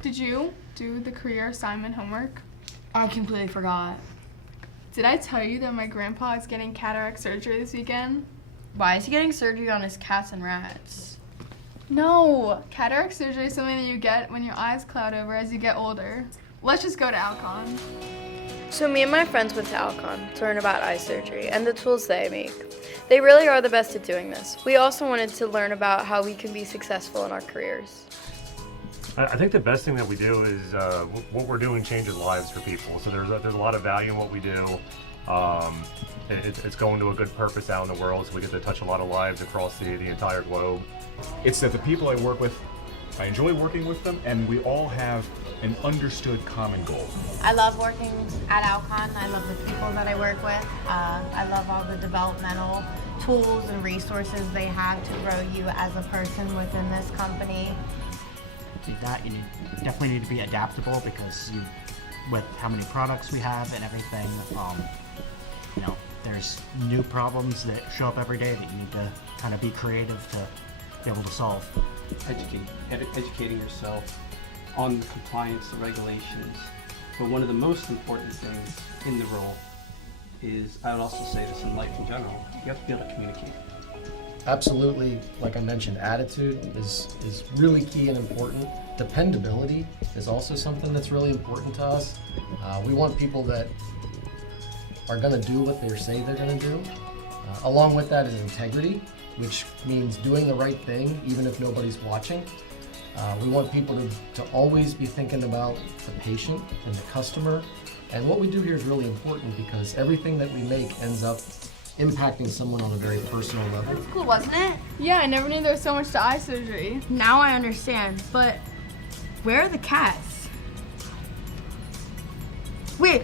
Did you do the career assignment homework? I completely forgot. Did I tell you that my grandpa is getting cataract surgery this weekend? Why is he getting surgery on his cats and rats? No! Cataract surgery is something that you get when your eyes cloud over as you get older. Let's just go to Alcon. So me and my friends went to Alcon to learn about eye surgery and the tools they make. They really are the best at doing this. We also wanted to learn about how we can be successful in our careers. I think the best thing that we do is what we're doing changes lives for people. So there's a lot of value in what we do. It's going to a good purpose out in the world, so we get to touch a lot of lives across the entire globe. It's that the people I work with, I enjoy working with them, and we all have an understood common goal. I love working at Alcon. I love the people that I work with. I love all the developmental tools and resources they have to grow you as a person within this company. To do that, you definitely need to be adaptable because with how many products we have and everything, there's new problems that show up every day that you need to kind of be creative to be able to solve. Educating yourself on the compliance, the regulations. But one of the most important things in the role is, I would also say this in life in general, you have to be able to communicate. Absolutely, like I mentioned, attitude is really key and important. Dependability is also something that's really important to us. We want people that are going to do what they say they're going to do. Along with that is integrity, which means doing the right thing even if nobody's watching. We want people to always be thinking about the patient and the customer. And what we do here is really important because everything that we make ends up impacting someone on a very personal level. That's cool, wasn't it? Yeah, I never knew there was so much to eye surgery. Now I understand, but where are the cats? Wait.